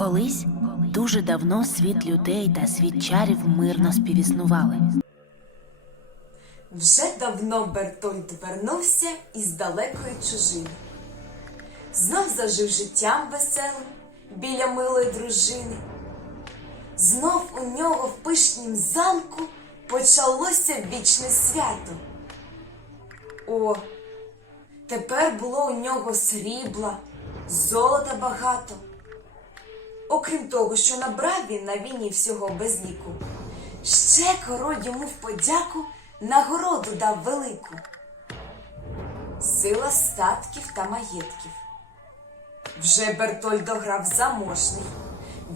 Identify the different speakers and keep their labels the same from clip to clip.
Speaker 1: Колись дуже давно світ людей та світ чарів мирно співіснували.
Speaker 2: Вже давно Бертольд вернувся із далекої чужини. Знов зажив життям веселим біля милої дружини. Знов у нього в пишнім замку почалося вічне свято. О, тепер було у нього срібла, золота багато. Окрім того, що набрав він на війні всього без ліку, ще король йому в подяку нагороду дав велику. Сила статків та маєтків. Вже Бертольдо грав заможний.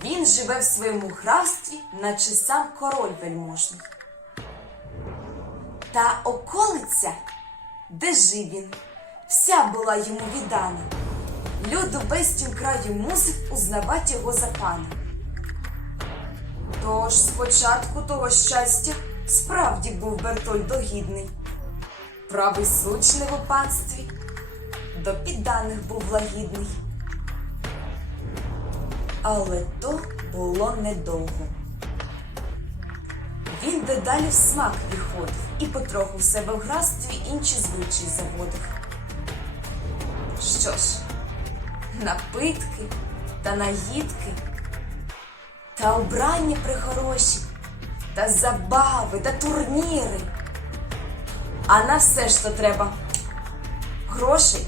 Speaker 2: Він живе в своєму графстві, наче сам король вельможний. Та околиця, де жив він, вся була йому віддана. Люд увесь тім краю мусив узнавати його за пана. Тож спочатку того щастя справді був Бертольдо гідний. Правий сучний у панстві, до підданих був лагідний. Але то було недовго. Він дедалі в смак виходив і потроху в себе в графстві інші звичаї заводив. Що ж, напитки та наїдки, та убрання прихороші, та забави, та турніри. А на все ж то треба грошей.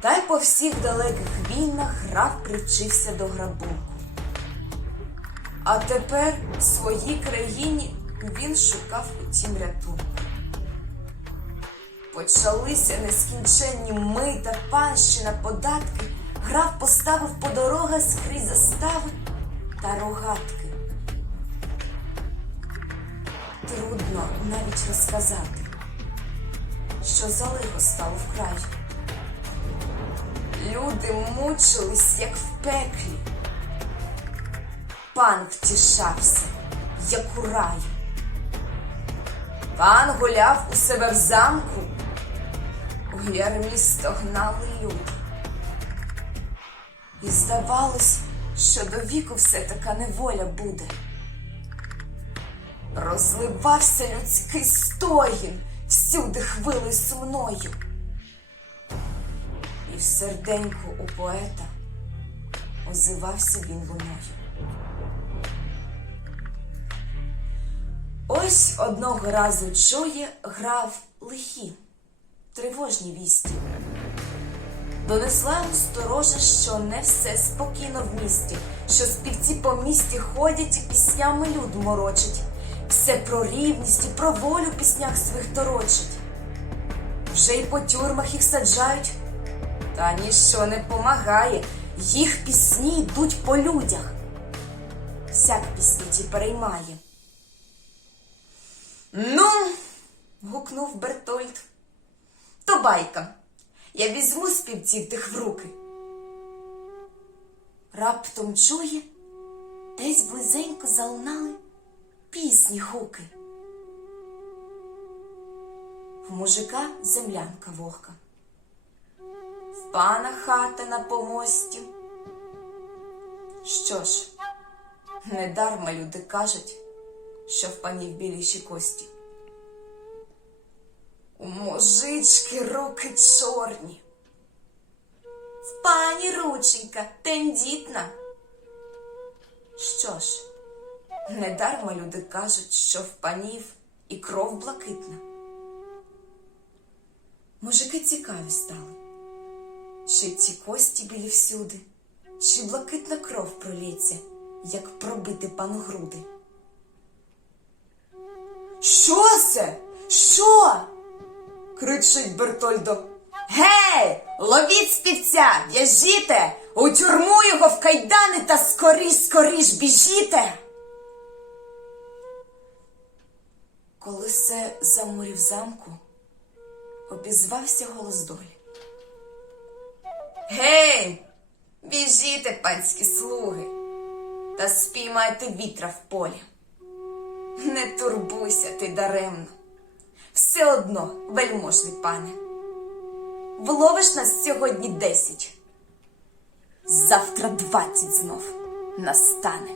Speaker 2: Та й по всіх далеких війнах граф привчився до грабунку. А тепер в своїй країні він шукав утім рятунку. Почалися нескінченні мита, панщина, податки. Граф поставив по дорогах скрізь застави та рогатки. Трудно навіть розказати, що за лихо стало в краю. Люди мучились, як в пеклі. Пан втішався, як у раю. Пан гуляв у себе в замку, у ярмі стогнали люди. І здавалось, що до віку все така неволя буде. Розливався людський стогін всюди хвилею сумною. І в серденьку у поета озивався він луною. Ось одного разу чує, грав лихі, тривожні вісті. Донесла сторожа, що не все спокійно в місті, що співці по місті ходять і піснями люд морочать, все про рівність і про волю в піснях своїх торочать. Вже й по тюрмах їх саджають, та ніщо не помагає, їх пісні йдуть по людях. Всяк пісні ті переймає. Ну, гукнув Бертольд. То байка. Я візьму співців тих в руки. Раптом чує, десь близенько залунали пісні гуки. В мужика землянка вогка, в пана хата на помості. Що ж, недарма люди кажуть, що в панів біліші кості. У руки чорні. В пані рученька тендітна. Що ж, недарма люди кажуть, що в панів і кров блакитна. Мужики цікаві стали, чи ці кості білі всюди, чи блакитна кров пролється, як пробити пану груди. Що це? Що? Кричить Бертольдо. Гей, ловіть співця, в'яжіте, у тюрму його в кайдани та скоріш, скоріш біжіте. Коли се замурів замку, обізвався голос долі. Гей, біжіте, панські слуги, та спіймайте вітра в полі. Не турбуйся ти даремно. Все одно, вельможний пане. Вловиш нас сьогодні десять. завтра двадцять знов настане.